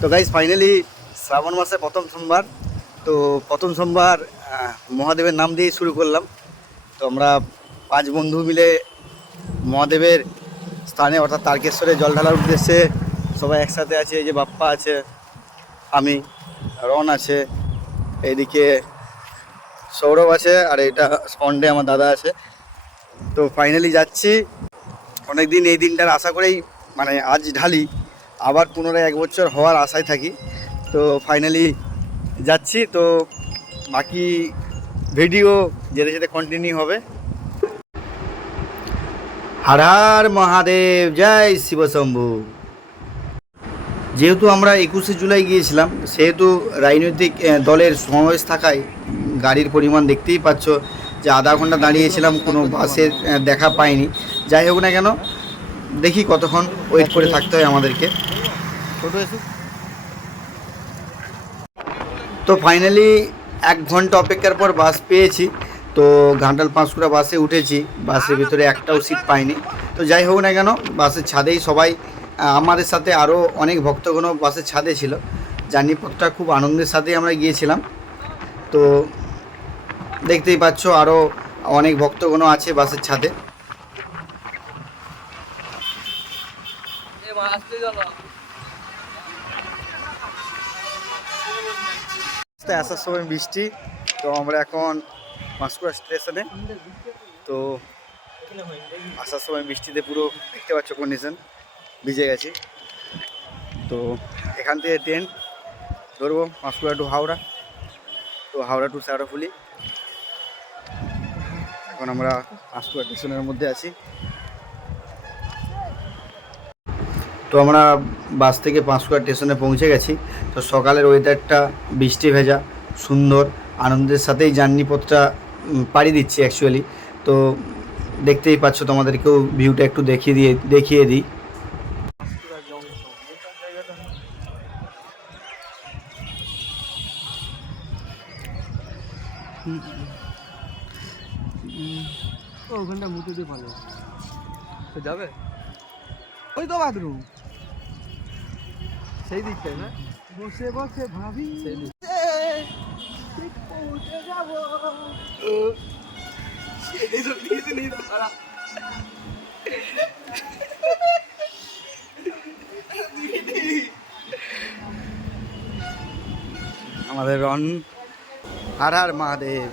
তো guys finally শ্রাবণ মাসে প্রথম সোমবার। তো প্রথম সোমবার মহাদেবের নাম দিয়ে শুরু করলাম। তো আমরা 5 বন্ধু মিলে মহাদেবের স্থানে অর্থাৎ তারকেশ্বরে জল ঢালার উদ্দেশ্যে সবাই একসাথে আছে। এই যে বাপ্পা আছে, আমি, রন আছে, এইদিকে সৌরভ আছে, আর এটা স্পন্ডে আমার দাদা আছে। তো ফাইনালি যাচ্ছি। অনেকদিন এই দিনটার আশা করেই মানে আজ ঢালি, আবার পুনরায় 1 বছর হওয়ার আশায় থাকি। তো ফাইনালি যাচ্ছি। তো বাকি ভিডিও যেতে যেতে কন্টিনিউ হবে। হর হর মহাদেব, জয় শিবশম্ভু। যেহেতু আমরা 21শে জুলাই গিয়েছিলাম, সেহেতু রাজনৈতিক দলের সমাবেশ থাকায় গাড়ির পরিমাণ দেখতেই পাচ্ছ যে আধা ঘন্টা দাঁড়িয়েছিলাম, কোনো বাসের দেখা পাইনি। যাই হোক না কেন, দেখি কতক্ষণ ওয়েট করে থাকতে হয় আমাদেরকে। তো ফাইনালি 1 ঘন্টা অপেক্ষার পর বাস পেয়েছি। তো ঘাটাল পাঁশকুড়া বাসে উঠেছি। বাসের ভিতরে একটাও সিট পাইনি। তো যাই হোক না কেন, বাসের ছাদেই সবাই, আমাদের সাথে আরও অনেক ভক্তগণও বাসের ছাদে ছিল। জার্নি পথটা খুব আনন্দের সাথেই আমরা গিয়েছিলাম। তো দেখতেই পাচ্ছ আরও অনেক ভক্তগণও আছে বাসের ছাদে। আসার সময় বৃষ্টি। তো আমরা এখন পাঁশকুড়া স্টেশনে। তো আসার সময় বৃষ্টিতে পুরো দেখতে পাচ্ছ কন্ডিশন, ভিজে গেছি। তো এখান থেকে ট্রেন ধরবো পাঁশকুড়া টু হাওড়া, তো হাওড়া টু শেওড়াফুলি। এখন আমরা পাঁশকুড়া স্টেশনের মধ্যে আছি। তো আমরা বাস থেকে পাঁশকুড়া স্টেশনে পৌঁছে গেছি। তো সকালের ওয়েদারটা বৃষ্টি ভেজা, সুন্দর, আনন্দের সাথেই জার্নি পথটা পাড়ি দিচ্ছি অ্যাকচুয়ালি। তো দেখতেই পাচ্ছ, তোমাদেরকেও ভিউটা একটু দেখিয়ে দিই। ওখানটা মুখে দিয়ে ভালো যাবে, ওই তো বাথরুম সেই দিকটাই না, বসে বসে ভাবি সেই দিক আমাদের রন। হর হর মহাদেব।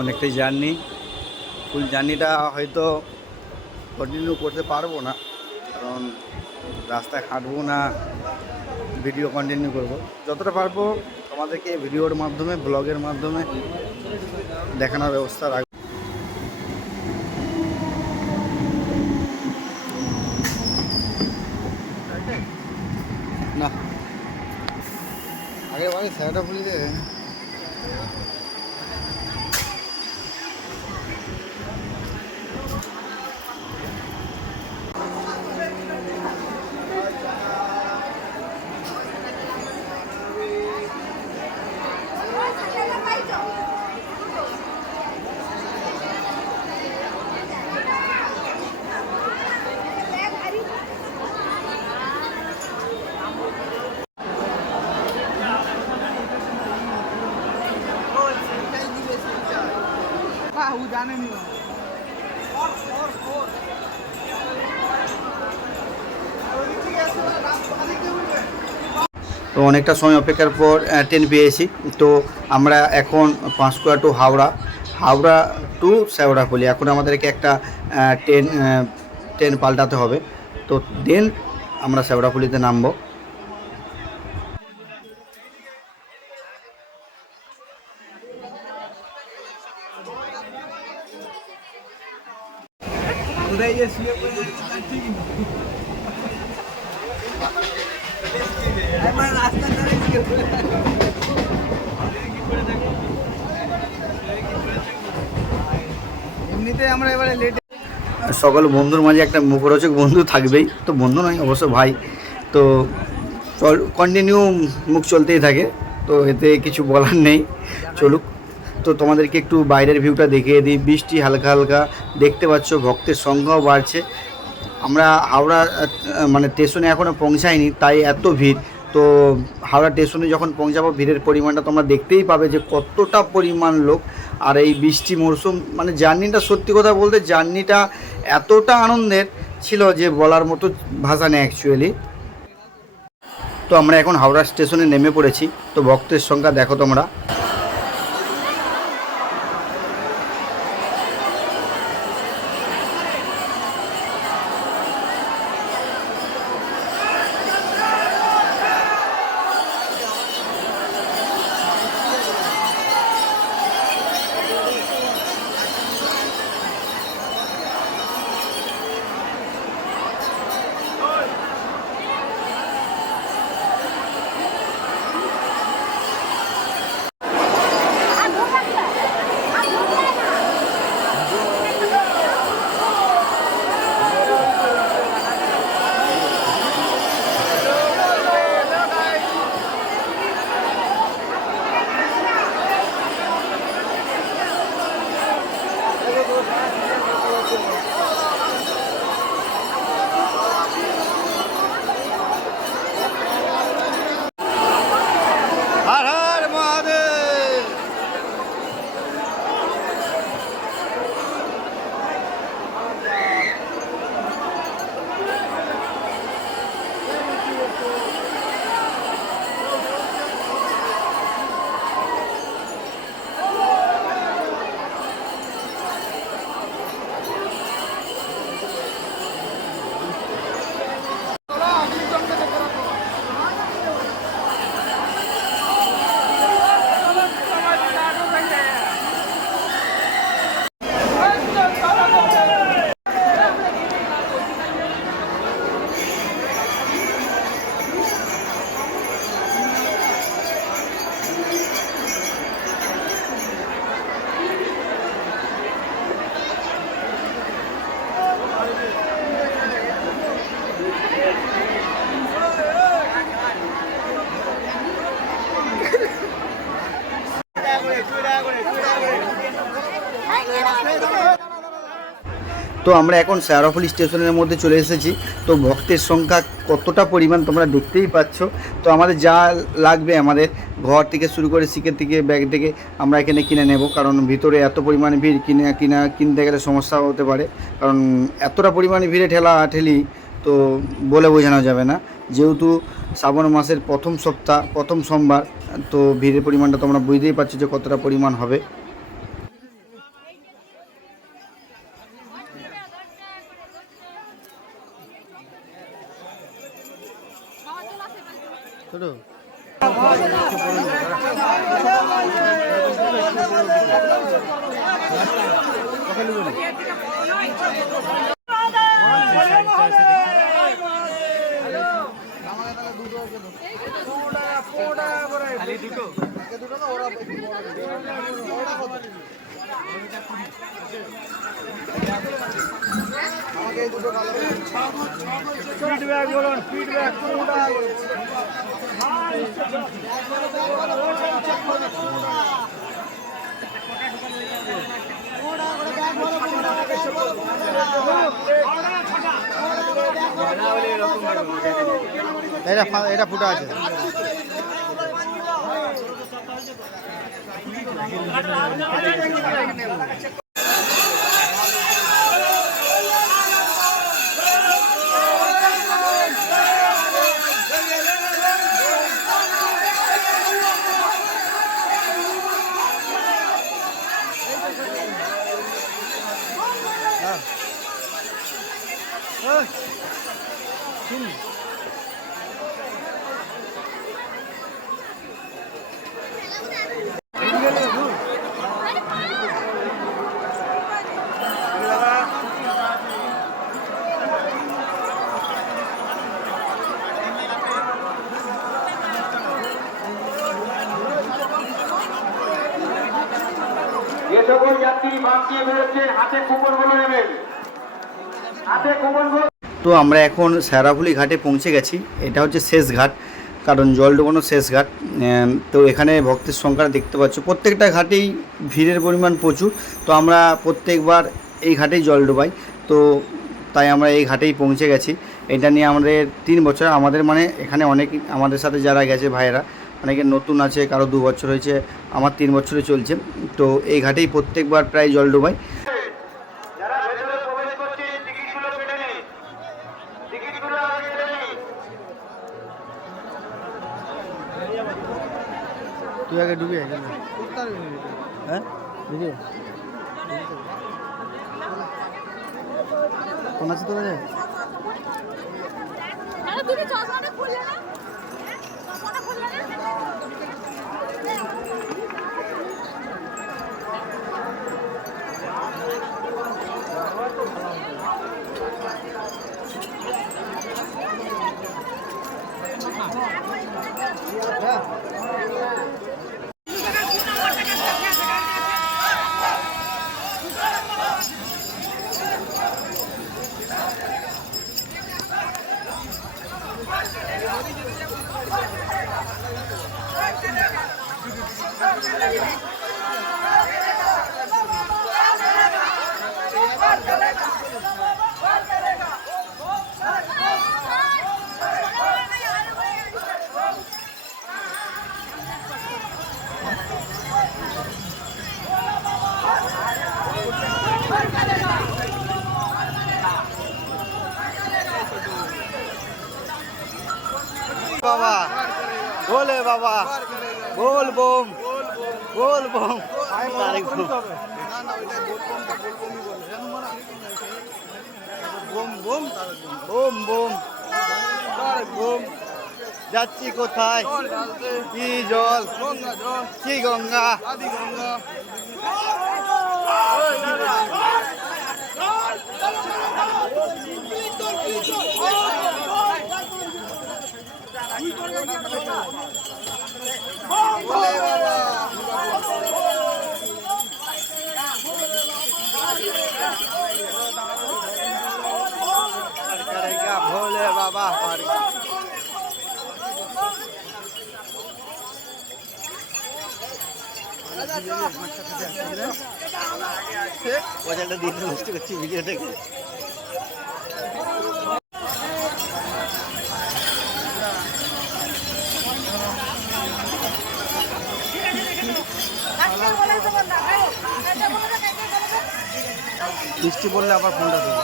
অনেকটাই জার্নি, ফুল জার্নিটা হয়তো কন্টিনিউ করতে পারবো না, কারণ রাস্তায় হাঁটবো না, ভিডিও কন্টিনিউ করব। যতটা পারবো তোমাদেরকে ভিডিওর মাধ্যমে, ব্লগের মাধ্যমে দেখানোর ব্যবস্থা রাখবো। না আগে বাড়ি শেওড়াফুলিতে জানেনি। তো অনেকটা সময় অপেক্ষার পর ট্রেন পেয়েছি। তো আমরা এখন পাঁশকুড়া টু হাওড়া, হাওড়া টু শেওড়াফুলি, এখন আমাদেরকে একটা ট্রেন পাল্টাতে হবে। তো দেন আমরা শেওড়াফুলিতে নামবো। এমনিতে আমরা এবারে লেট। সকল বন্ধুর মাঝে একটা মুখরোচক বন্ধু থাকবেই, তো বন্ধু নয় অবশ্য ভাই। তো কন্টিনিউ মুখ চলতেই থাকে, তো এতে কিছু বলার নেই, চলুক। তো তোমাদেরকে একটু বাইরের ভিউটা দেখিয়ে দিই। বৃষ্টি হালকা হালকা দেখতে পাচ্ছ, ভক্তের সংখ্যাও বাড়ছে। আমরা হাওড়া মানে স্টেশনে এখনও পৌঁছাইনি, তাই এত ভিড়। তো হাওড়া স্টেশনে যখন পৌঁছাবো ভিড়ের পরিমাণটা তোমরা দেখতেই পাবে যে কতটা পরিমাণ লোক। আর এই বৃষ্টি মরশুম মানে জার্নিটা, সত্যি কথা বলতে জার্নিটা এতটা আনন্দের ছিল যে বলার মতো ভাষা নেই অ্যাকচুয়ালি। তো আমরা এখন হাওড়া স্টেশনে নেমে পড়েছি। তো ভক্তের সংখ্যা দেখো তোমরা। হর হর মহাদেব। তো আমরা এখন শেরাফুলি স্টেশনের মধ্যে চলে এসেছি। তো ভক্তের সংখ্যা কতটা পরিমাণ তোমরা দেখতেই পাচ্ছ। তো আমাদের যা লাগবে, আমাদের ঘর থেকে শুরু করে শিকের থেকে ব্যাগ থেকে আমরা এখানে কিনে নেব, কারণ ভিতরে এত পরিমাণে ভিড়, কিনতে গেলে সমস্যা হতে পারে। কারণ এতটা পরিমাণে ভিড়ে ঠেলি তো বলে বোঝানো যাবে না। যেহেতু শ্রাবণ মাসের প্রথম সপ্তাহ, প্রথম সোমবার, তো ভিড়ের পরিমাণটা তোমরা বুঝতেই পারছো যে কতটা পরিমাণ হবে। ফিডব্যাক বলুন, ফিডব্যাক এটা ফুটা আছে। যে সকল যাত্রী বাস দিয়ে বেরোচ্ছেন হাতে কুপনগুলো নেবেন, হাতে কুপনগুলো। তো আমরা এখন শেরাফুলি ঘাটে পৌঁছে গেছি। এটা হচ্ছে শেষ ঘাট, কারণ জল ডোবানো শেষ ঘাট। তো এখানে ভক্তের সংখ্যা দেখতে পাচ্ছ, প্রত্যেকটা ঘাটেই ভিড়ের পরিমাণ প্রচুর। তো আমরা প্রত্যেকবার এই ঘাটেই জল ডোবাই। তো তাই আমরা এই ঘাটেই পৌঁছে গেছি। এটা নিয়ে আমাদের 3 বছর, আমাদের মানে এখানে অনেক আমাদের সাথে যারা গেছে ভাইয়েরা অনেকে নতুন আছে, কারো 2 বছর হয়েছে, আমার 3 বছরে চলছে। তো এই ঘাটেই প্রত্যেকবার প্রায় জল ডোবাই। যারা ভেতরে প্রবেশ করছে টিকিটগুলো কেটে নিন, টিকিটগুলো আগে কেটে নিন। তুই আগে ডুবে হ্যাঁ ভিডিও কোন আছে তোরা যায় তুমি চশমাটা খুললে না, চশমাটা খুললে না। বাবা বলে বাবা বল বোম বল বোম তারিখ bomb bomb bomb bomb bomb যাচ্ছি কোথায়, কি জল, কি গঙ্গা, ভোলে বাবা পয়সাটা দিয়ে নষ্ট করছি ভিডিওটাকে। বৃষ্টি পড়লে আবার ফোনটা দেবো।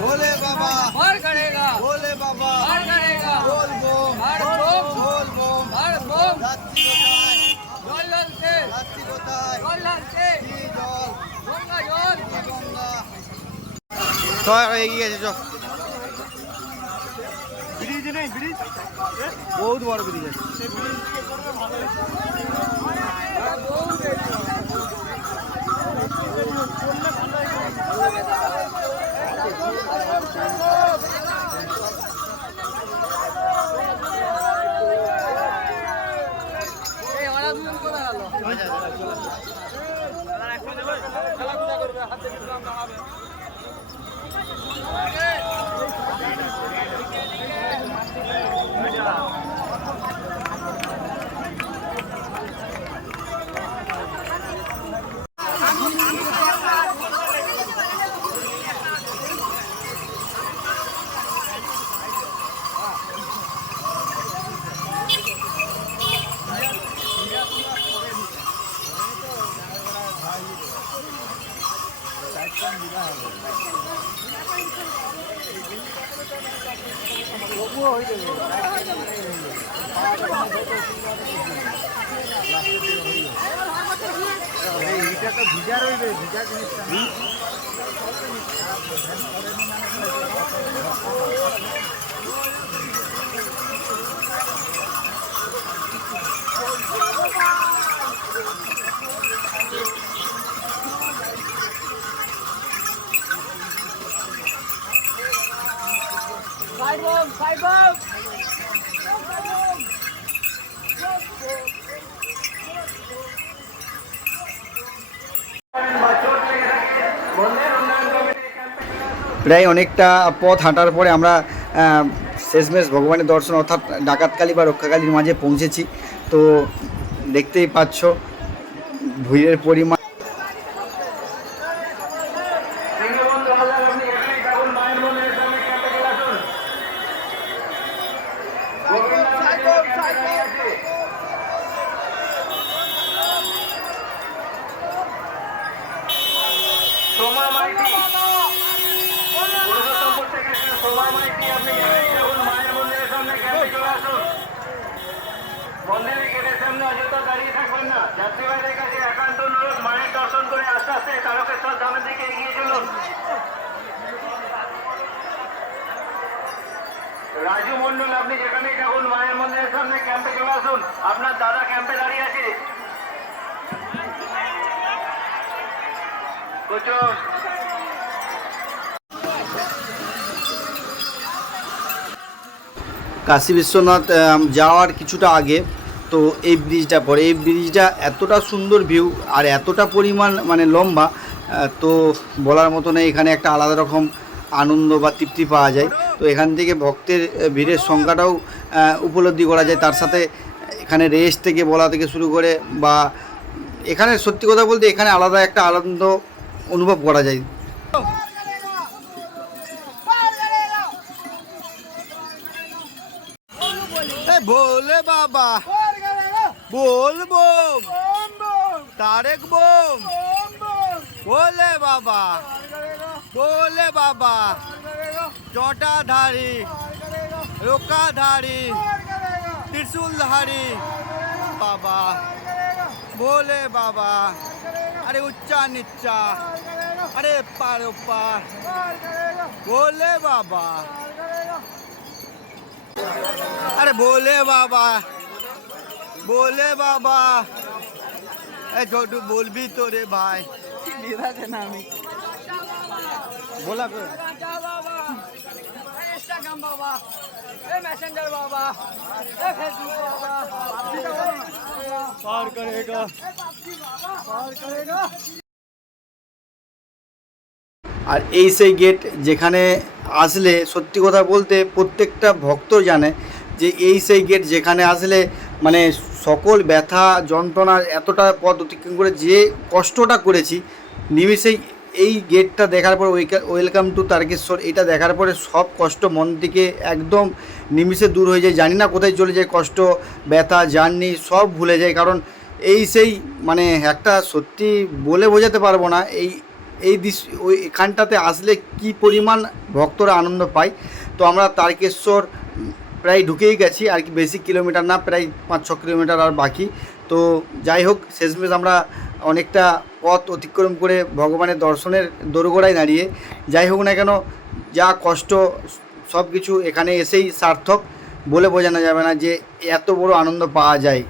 भोले बाबा और करेगा भोले बाबा और करेगा बोल बोम और बोम बोल बोम और बोम যাচ্ছি কোথায়, জল ঢালতে যাচ্ছি কোথায়, জল ঢালতে কি জল, গঙ্গা জল কি গঙ্গা। চল এগিয়ে গেছে, চল। ব্রিজ নেই ব্রিজ বহুত বড় ব্রিজ আছে। এই ওরা দুজন কোথায় গেল খেলাধুলা করবে হাতে দিলাম নামাবে এইটা তো ভিজা রইবে, ভিজা জিনিসটা সাইড বম সাইড বম প্রায় অনেকটা পথ হাঁটার পরে আমরা শেষমেশ ভগবানের দর্শন অর্থাৎ ডাকাতকালী বা রক্ষাকালীর মাঝে পৌঁছেছি। তো দেখতেই পাচ্ছ ভিড়ের পরিমাণ। সোমালাল আপনি এখানেই থাকুন, মায়ের মন্দিরের সামনে ক্যাম্পে চলে আসুন। গোবিন্দলাল ক্যাম্পে দাঁড়িয়ে আছে। সোমা মাইতি, পুরুষোত্তমপুর থেকে সোমা মাইতি আপনি এখানেই থাকুন, মায়ের মন্দিরের সামনে ক্যাম্পে চলে আসুন। মন্দিরের গেটের সামনে অযথা দাঁড়িয়ে থাকবেন না। যাত্রীবাহীদের কাছে একান্ত অনুরোধ, মায়ের দর্শন করে আস্তে আস্তে তারকেশ্বর ধামের দিকে এগিয়ে চলুন। রাজু মন্ডল আপনি যেখানেই থাকুন, মায়ের মন্দিরের সামনে ক্যাম্পে চলে আসুন। আপনার দাদা ক্যাম্পে দাঁড়িয়ে আছে। প্রচুর কাশী বিশ্বনাথ যাওয়ার কিছুটা আগে তো এই ব্রিজটা পড়ে। এই ব্রিজটা এতটা সুন্দর ভিউ আর এতটা পরিমাণ মানে লম্বা, তো বলার মতো নেই। এখানে একটা আলাদা রকম আনন্দ বা তৃপ্তি পাওয়া যায়। তো এখান থেকে ভক্তের ভিড়ের সংখ্যাটাও উপলব্ধি করা যায়। তার সাথে এখানে রেস থেকে বলা থেকে শুরু করে বা এখানে সত্যি কথা বলতে এখানে আলাদা একটা আনন্দ অনুভব করা যায়। ভোলে বাবা बोल बोम तारक बोम भोले बाबा चौटाधारी रोकाधारी त्रिशूलधारी बाबा भोले बाबा। अरे उच्चा नीचा अरे पार पार भोले बाबा। अरे भोले बाबा ए छोटू बोल भी तो रे भाई बोला राजा बाबा, इंस्टाग्राम बाबा, मैसेंजर बाबा, फेसबुक बाबा, पार करेगा। আর এই সেই গেট যেখানে আসলে সত্যি কথা বলতে প্রত্যেকটা ভক্ত জানে যে এই সেই গেট যেখানে আসলে মানে সকল ব্যথা যন্ত্রণা এতটা পথ অতিক্রম করে যে কষ্টটা করেছি নিমিষেই এই গেটটা দেখার পর ওয়েলকাম টু তারকেশ্বর এটা দেখার পরে সব কষ্ট মন থেকে একদম নিমিষে দূর হয়ে যায়। জানি না কোথায় চলে যায় কষ্ট ব্যথা জার্নি সব ভুলে যায়। কারণ এই সেই মানে একটা সত্যি বলে বোঝাতে পারবো না এই দৃশ্য ওই এখানটাতে আসলে কি পরিমাণ ভক্তরা আনন্দ পায়। তো আমরা তারকেশ্বর প্রায় ঢুকেই গেছি, আর কি বেশি কিলোমিটার না, প্রায় 5-6 কিলোমিটার আর বাকি। তো যাই হোক শেষমেশ আমরা অনেকটা পথ অতিক্রম করে ভগবানের দর্শনের দোরগোড়ায় দাঁড়িয়ে। যাই হোক না কেন যা কষ্ট সব কিছু এখানে এসেই সার্থক, বলে বোঝানো যাবে না যে এত বড় আনন্দ পাওয়া যায়।